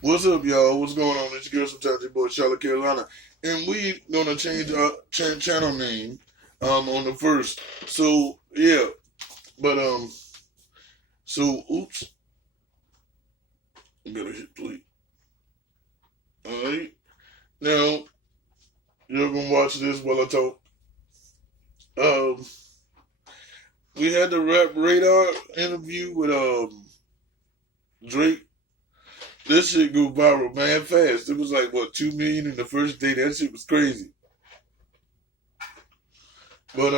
What's up, y'all? What's going on? It's your girl, sometimes your boy, Charlotte, Carolina, and we gonna change our channel name on the first. So yeah, but oops, I gotta hit play. All right, now you're gonna watch this while I talk. Um, we had the Rap Radar interview with Drake. This shit go viral man fast. It was like what 2 million in the first day. That shit was crazy. But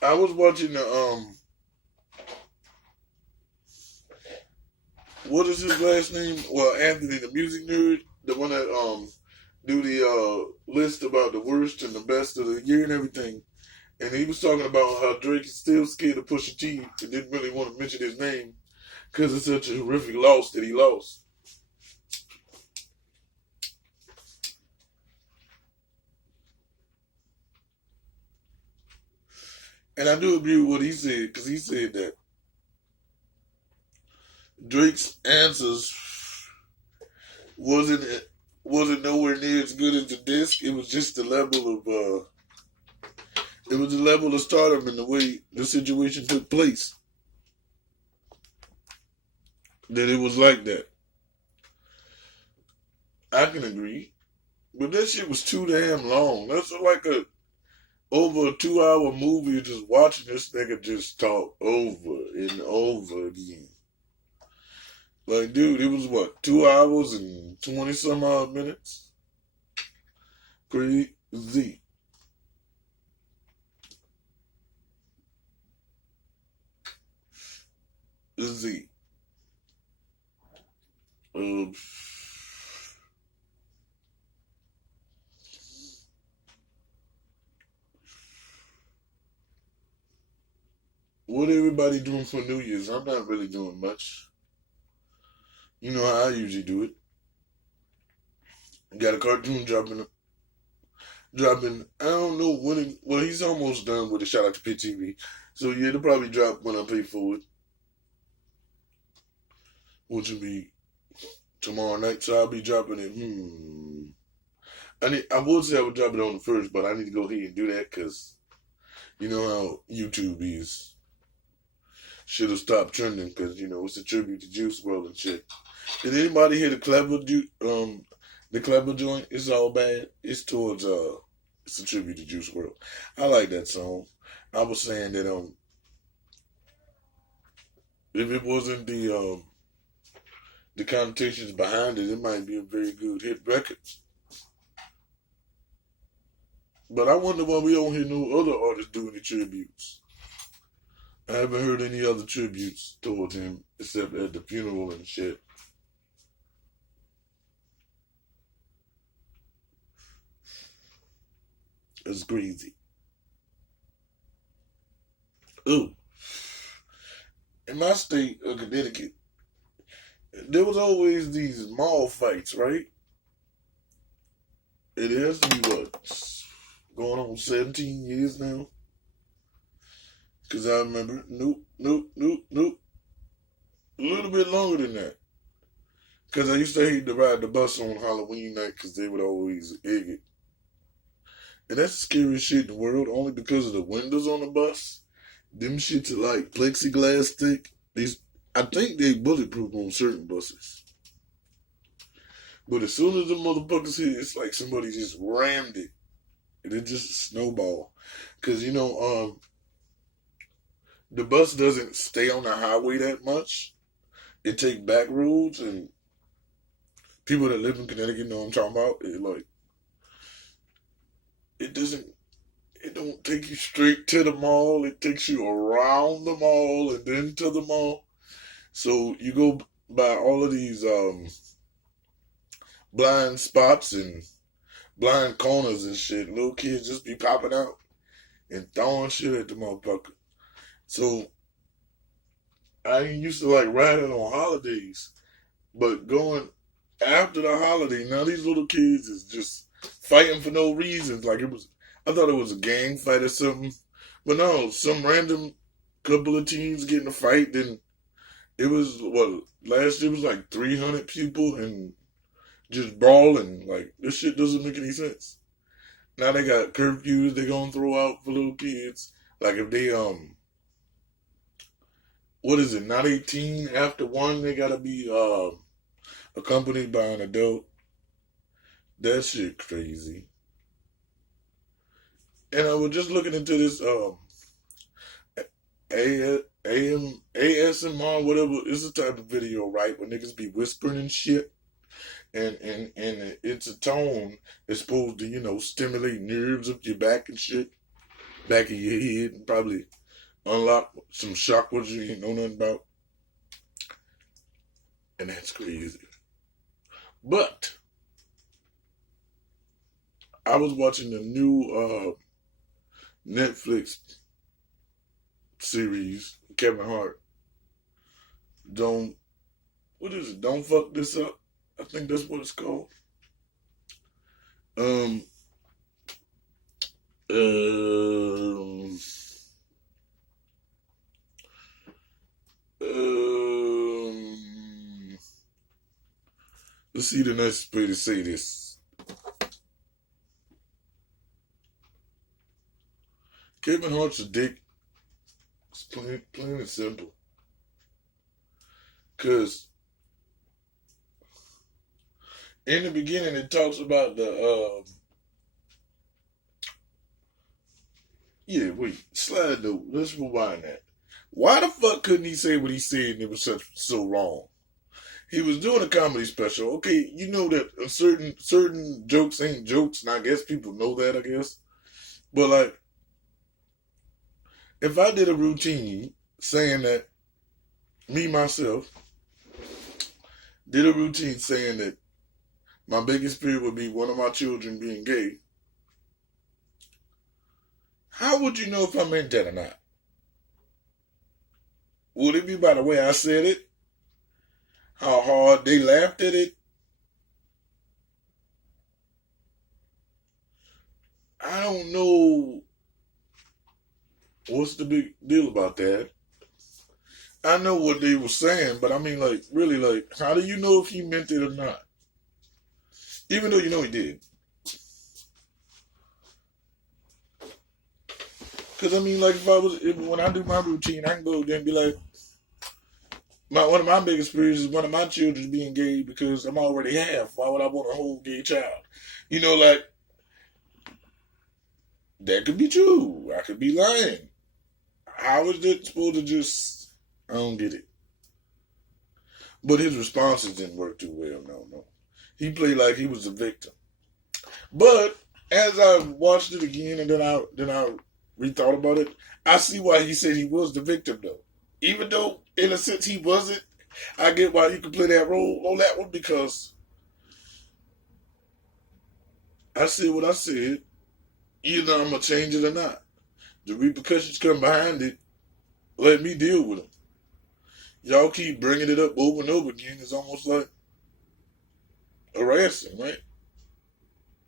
I was watching the what is his last name? Well, Anthony, the music nerd, the one that do the list about the worst and the best of the year and everything. And he was talking about how Drake is still scared of Pusha T and didn't really want to mention his name because it's such a horrific loss that he lost. And I do agree with what he said because he said that Drake's answers wasn't wasn't nowhere near as good as the disc. It was just the level of it was the level of stardom and the way the situation took place that it was like that. I can agree, but that shit was too damn long. That's like a over a 2 hour movie just watching this nigga just talk over and over again. Like, dude, it was what 2 hours and 20 some odd minutes. Crazy. Z. Um, what everybody doing for New Year's? I'm not really doing much. You know how I usually do it. Got a cartoon dropping. I don't know when. Well, he's almost done with a shout out to Pit TV. So yeah, it'll probably drop when I pay for it, which will be tomorrow night. So I'll be dropping it. I would say I would drop it on the first, but I need to go ahead and do that because you know how YouTube is. Should have stopped trending because you know it's a tribute to Juice WRLD and shit. Did anybody hear the clever joint? It's all bad. It's towards it's a tribute to Juice WRLD. I like that song. I was saying that if it wasn't the connotations behind it, it might be a very good hit record. But I wonder why we don't hear no other artists doing the tributes. I haven't heard any other tributes towards him except at the funeral and shit. It's crazy. Ooh, in my state of Connecticut, there was always these mall fights, right? It has to be what going on 17 years now. Cause I remember, nope, a little bit longer than that. Cause I used to hate to ride the bus on Halloween night because they would always egg it. And that's the scariest shit in the world, only because of the windows on the bus. Them shits are like plexiglass thick. These, I think they bulletproof on certain buses. But as soon as the motherfuckers hit, it's like somebody just rammed it. And it just a snowball. Cause you know, the bus doesn't stay on the highway that much. It take back roads and people that live in Connecticut know what I'm talking about. It doesn't it don't take you straight to the mall. It takes you around the mall and then to the mall. So you go by all of these blind spots and blind corners and shit. Little kids just be popping out and throwing shit at the motherfucker. So I used to like riding on holidays, but going after the holiday, now these little kids is just fighting for no reasons. Like it was, I thought it was a gang fight or something, but no, some random couple of teens getting a fight, then It was last year was like 300 people and just brawling. Like this shit doesn't make any sense. Now they got curfews they gonna throw out for little kids. Like if they what is it? Not 18 after 1, they gotta be accompanied by an adult. That shit crazy. And I was just looking into this ASMR, whatever. It's a type of video, right? Where niggas be whispering and shit. And it's a tone that's supposed to, stimulate nerves of your back and shit. Back of your head and probably unlock some chakras you ain't know nothing about. And that's crazy. But I was watching the new Netflix series, Kevin Hart. What is it? Don't Fuck This Up. I think that's what it's called. Um, um, let's see the next way to say this. Kevin Hart's a dick. It's plain and simple. Because in the beginning it talks about the slide note. Let's rewind that. Why the fuck couldn't he say what he said and it was so wrong? He was doing a comedy special. Okay, you know that certain jokes ain't jokes, and I guess people know that, I guess. But like, if I did a routine saying that myself did a routine saying that my biggest fear would be one of my children being gay, how would you know if I meant that or not? Would it be by the way I said it? How hard they laughed at it? I don't know what's the big deal about that. I know what they were saying, but I mean, like, really, like, how do you know if he meant it or not? Even though you know he did. Because, I mean, like, when I do my routine, I can go there and be like, one of my biggest fears is one of my children being gay because I'm already half. Why would I want a whole gay child? You know, like, that could be true. I could be lying. How is that supposed to just... I don't get it. But his responses didn't work too well, no. He played like he was a victim. But as I watched it again and then I rethought about it, I see why he said he was the victim though. Even though in a sense he wasn't, I get why he could play that role on that one because I said what I said. Either I'm gonna change it or not. The repercussions come behind it. Let me deal with them. Y'all keep bringing it up over and over again. It's almost like harassing, right?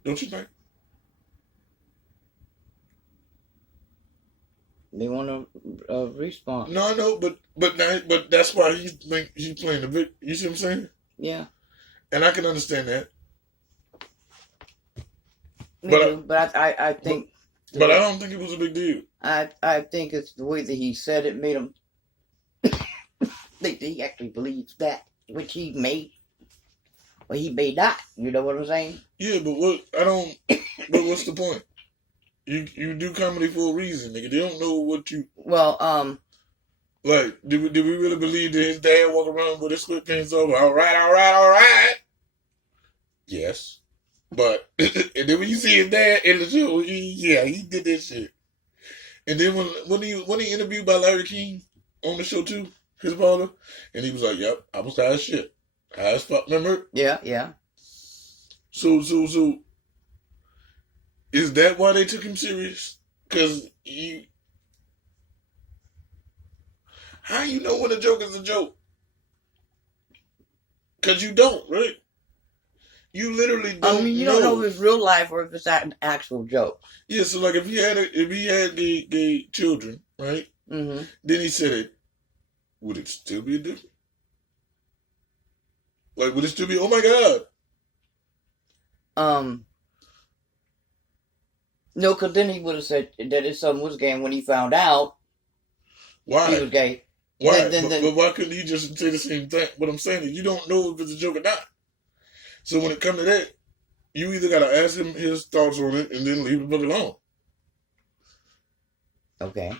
Don't you think? They want to respond. No, but that's why he's playing the victim. You see what I'm saying? Yeah. And I can understand that. But I think. But I don't think it was a big deal. I think it's the way that he said it made him think that he actually believes that, which he may, or he may not. You know what I'm saying? Yeah, but but what's the point? You do comedy for a reason, nigga. They don't know what you. Well, like, did we really believe that his dad walk around with his sweatpants over? All right. Yes, but and then when you see his dad in the show, he did that shit. And then when he interviewed by Larry King on the show too, his father, and he was like, "Yep, I was high as shit, high as fuck." Remember? Yeah. So, is that why they took him serious? Because how you know when a joke is a joke? Because you don't, right? You literally don't. I mean, you don't know if it's real life or if it's an actual joke. Yeah, so like if he had gay children, right? Mm-hmm. Then he said it. Would it still be different? Like, would it still be, oh my God? No, because then he would have said that his son was gay, and when he found out Why? he was gay. Why? Then, but why couldn't he just say the same thing? What I'm saying is, you don't know if it's a joke or not. So when it comes to that, you either got to ask him his thoughts on it and then leave the book alone. Okay.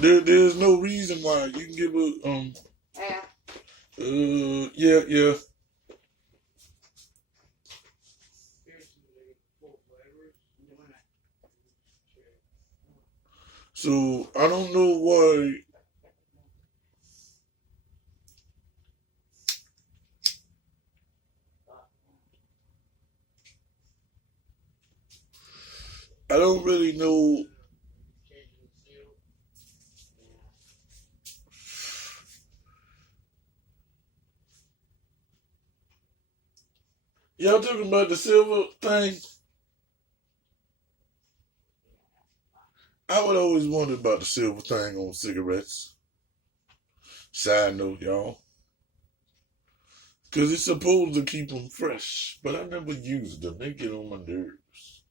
There's no reason why you can give a yeah. So I don't know why. I don't really know. Y'all talking about the silver thing? I would always wonder about the silver thing on cigarettes. Side note, y'all. Because it's supposed to keep them fresh. But I never used them. They get on my nerves.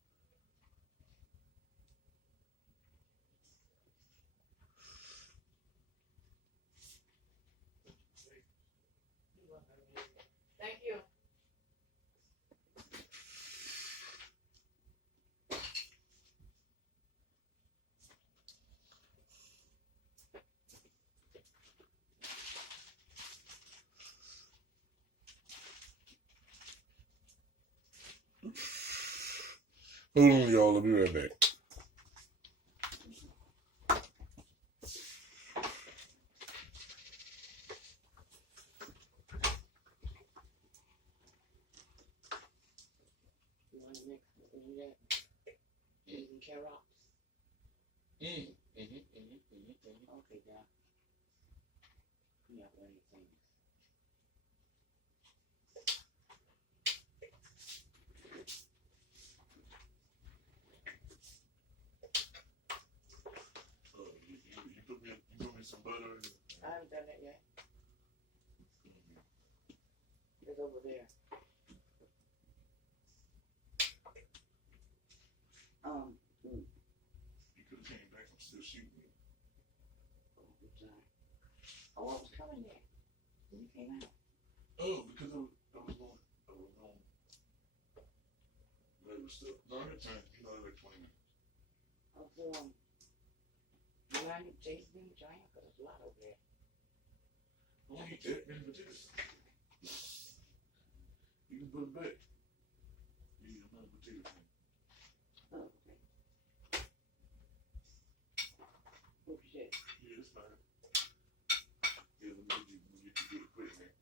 Thank you. Hold on, y'all. I'll be right back. Okay, yeah. Yeah, anything. You put me some butter in it. I haven't done it yet. It's over there. You could have came back and still shooting me. Oh, I was coming there when you came out. Oh, because I was going. Labor stuff. No, I got time. Like 20 minutes. I was going. You mind if Jason's in the giant? Because there's a lot over there. I don't eat that many potatoes. You can put it back. Yeah, I'm not a potato fan. Oh, okay. What you said? Yeah, it's fine. Yeah, let me get you good quick, man.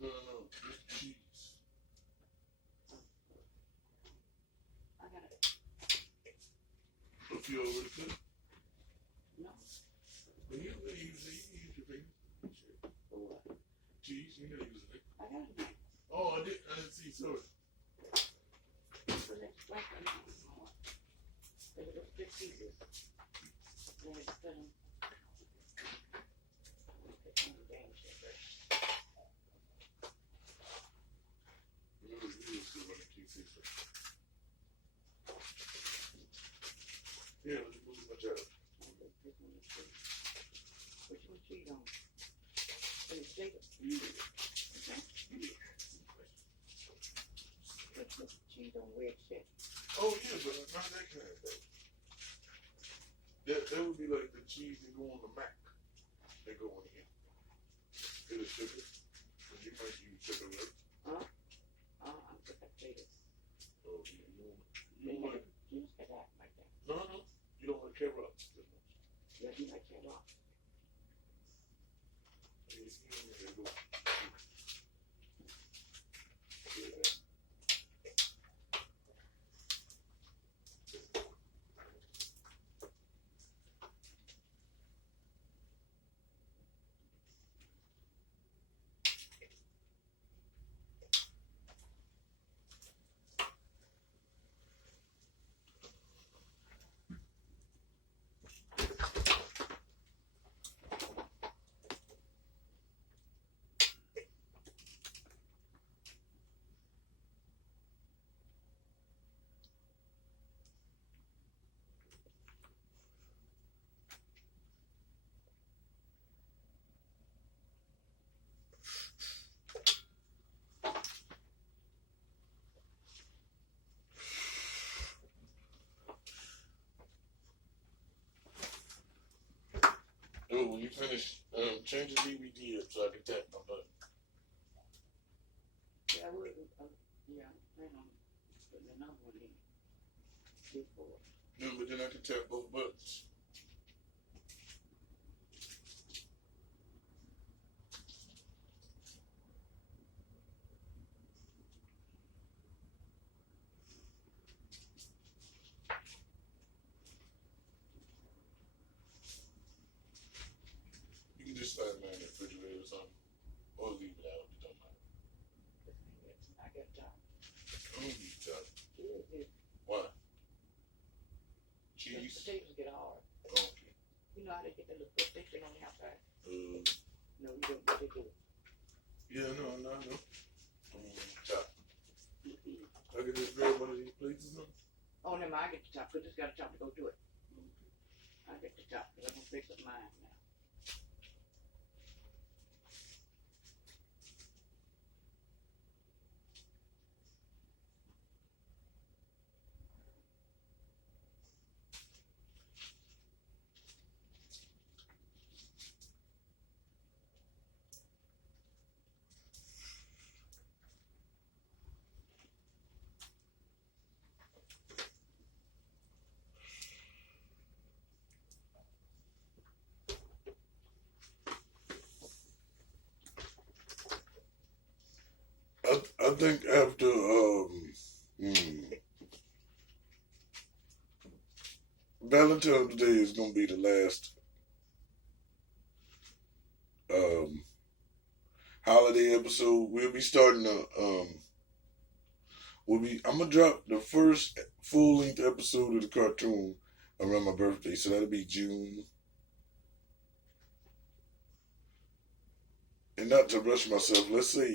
No, just cheese. I got it. If you already cooked. No. Well, you use your finger. For what? Cheese, you gotta use it. I got it. Oh, I didn't see, sorry. So let's like them. There's little big pieces. Then it's put them. Yeah, let's move my job. Which one cheese on? And it's bigger. Put cheese on weird shit. Oh, yeah, but not that kind of thing. That That would be like the cheese that go on the Mac. They go in here. It is sugar. So you might use sugar, right? I'm sick of potatoes. Oh, you like, You just got that like that. no. You don't like carrots. Yeah, you like carrots. There you go. Yeah. Oh, when you finish, change the DVD up so I can tap my button. Yeah, I would. Yeah, hang on. Putting another one in. Before. No, but then I can tap both buttons. You can just slide mine in the refrigerator or something. Or leave it out. It don't matter. I got time. I don't need chocolate. Yeah. Why? The Cheese? potatoes get hard. Okay. You know how they get the little thick on the outside? No, you don't get it. Yeah, no. Chop. I can just grab one of these plates or something. Oh, never mind. I get the top. Because it's got a top to go to it. I get the top because I'm going to fix up mine now. I think after Valentine's Day is gonna be the last holiday episode. We'll be starting I'm gonna drop the first full length episode of the cartoon around my birthday, so that'll be June. And not to rush myself, let's say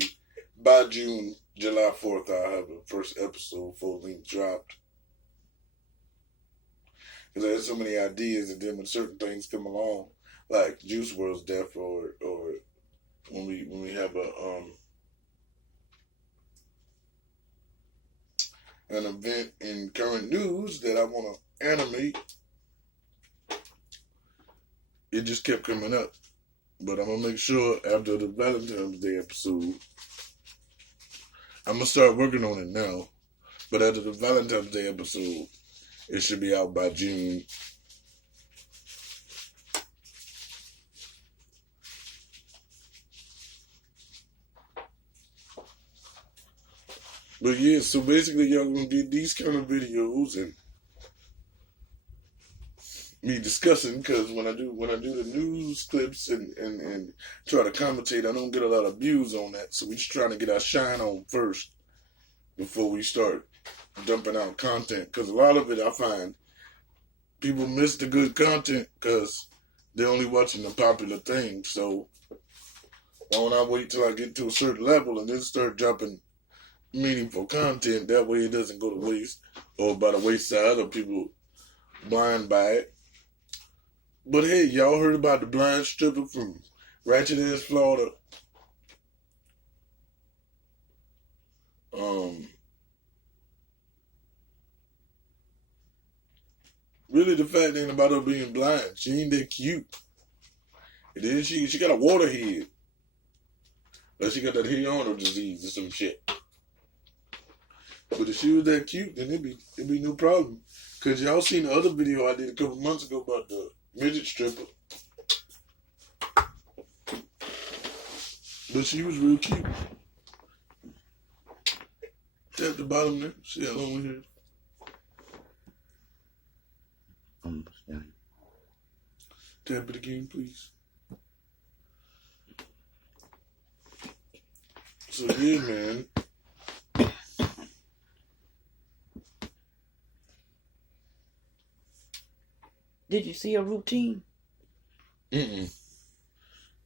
by June, July 4th, I'll have the first episode full length dropped. Because I had so many ideas, and then when certain things come along, like Juice WRLD's death, or when we have an event in current news that I want to animate, it just kept coming up. But I'm gonna make sure after the Valentine's Day episode, I'm gonna start working on it now. But after the Valentine's Day episode, it should be out by June. But yeah, so basically y'all gonna get these kind of videos and me discussing, because when I do the news clips and try to commentate, I don't get a lot of views on that. So we just trying to get our shine on first before we start dumping out content. Because a lot of it, I find people miss the good content because they're only watching the popular things. So why don't I wait till I get to a certain level and then start dropping meaningful content? That way it doesn't go to waste or by the wayside, or people blind by it. But hey, y'all heard about the blind stripper from Ratchet Ass, Florida? really the fact ain't about her being blind. She ain't that cute. And then she got a water head. Like she got that Hiyano disease or some shit. But if she was that cute, then it'd be no problem. Cause y'all seen the other video I did a couple months ago about the midget stripper. But she was real cute. Tap the bottom there. See how long here. Almost done. Tap it again, please. So yeah, man. Did you see her routine?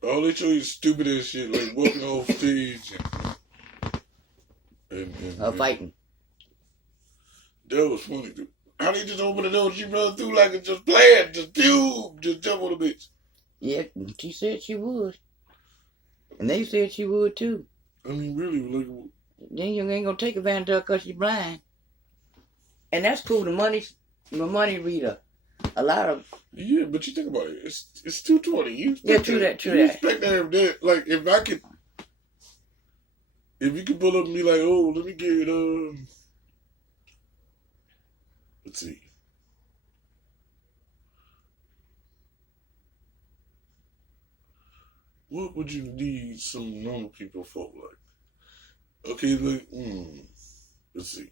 All they show you is stupid ass shit, like walking off stage and Fighting. That was funny, dude. How they just open the door and she run through like it's just playing, just jump on the bitch. Yeah, she said she would. And they said she would too. I mean, really, like... Then you ain't gonna take advantage of her because she's blind. And that's cool, the money reader. A lot of... Yeah, but you think about it, it's 220. You true that. You expect to have that, like, if you could pull up and be like, oh, let me get, let's see. What would you need some normal people for, like? Okay, like, let's see.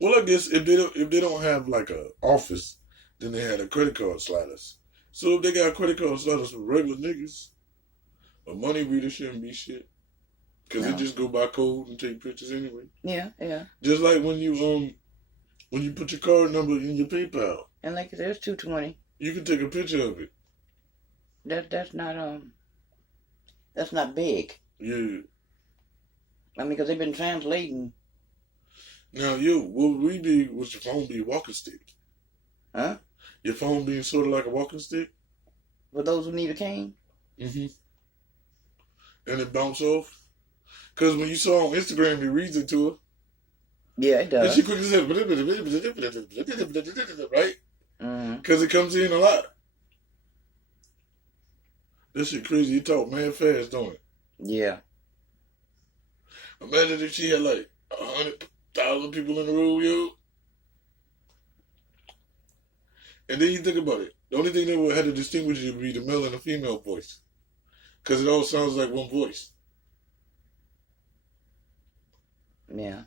Well, I guess if they don't have like a office, then they had a credit card sliders. So if they got credit card sliders for regular niggas, a money reader shouldn't be shit. Cause they just go by code and take pictures anyway. Yeah. Just like when you put your card number in your PayPal. And like there's 220. You can take a picture of it. That's not big. Yeah. I mean, because they've been translating. Now, what we did was your phone be a walking stick. Huh? Your phone being sort of like a walking stick. For those who need a cane? Mm-hmm. And it bounce off. Because when you saw on Instagram, it reads it to her. Yeah, it does. And she quickly said, right? Because it comes in a lot. That shit crazy. It talk mad fast, don't it? Yeah. Imagine if she had like 100,000 people in the room, yo. And then you think about it. The only thing that would have to distinguish you would be the male and the female voice. Because it all sounds like one voice. Yeah.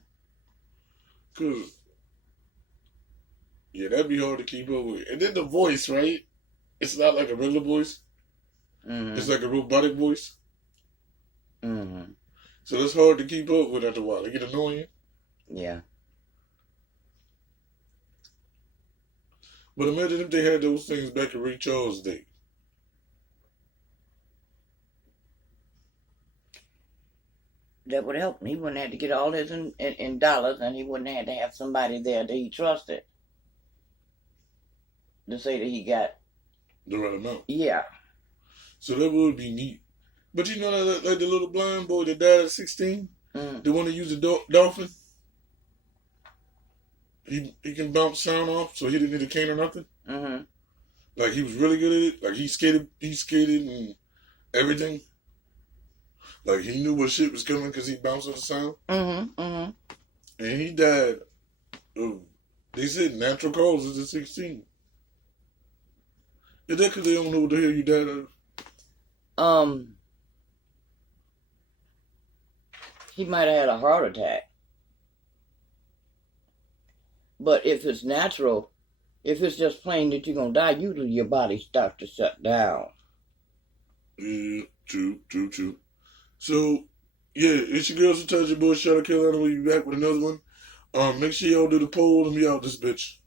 Because, yeah, that'd be hard to keep up with. And then the voice, right? It's not like a regular voice. Mm-hmm. It's like a robotic voice. Mm-hmm. So that's hard to keep up with after a while. It get annoying. Yeah. But imagine if they had those things back in Ray Charles' day. That would help him. He wouldn't have to get all this in dollars, and he wouldn't have to have somebody there that he trusted to say that he got the right amount. Yeah. So that would be neat. But you know that like the little blind boy that died at 16? The one that used the dolphin? He can bounce sound off, so he didn't need a cane or nothing? Mm-hmm. Like he was really good at it? Like he skated and everything? Like he knew what shit was coming because he bounced on the sound? Mm-hmm. Mm-hmm. And he died of, they said, natural causes at 16. Is that because they don't know what the hell you died of? He might have had a heart attack. But if it's natural, if it's just plain that you're going to die, usually your body starts to shut down. Yeah, true. So, yeah, it's your girl, sometimes your boy, Shadow Carolina. We'll be back with another one. Make sure y'all do the poll and be out this bitch.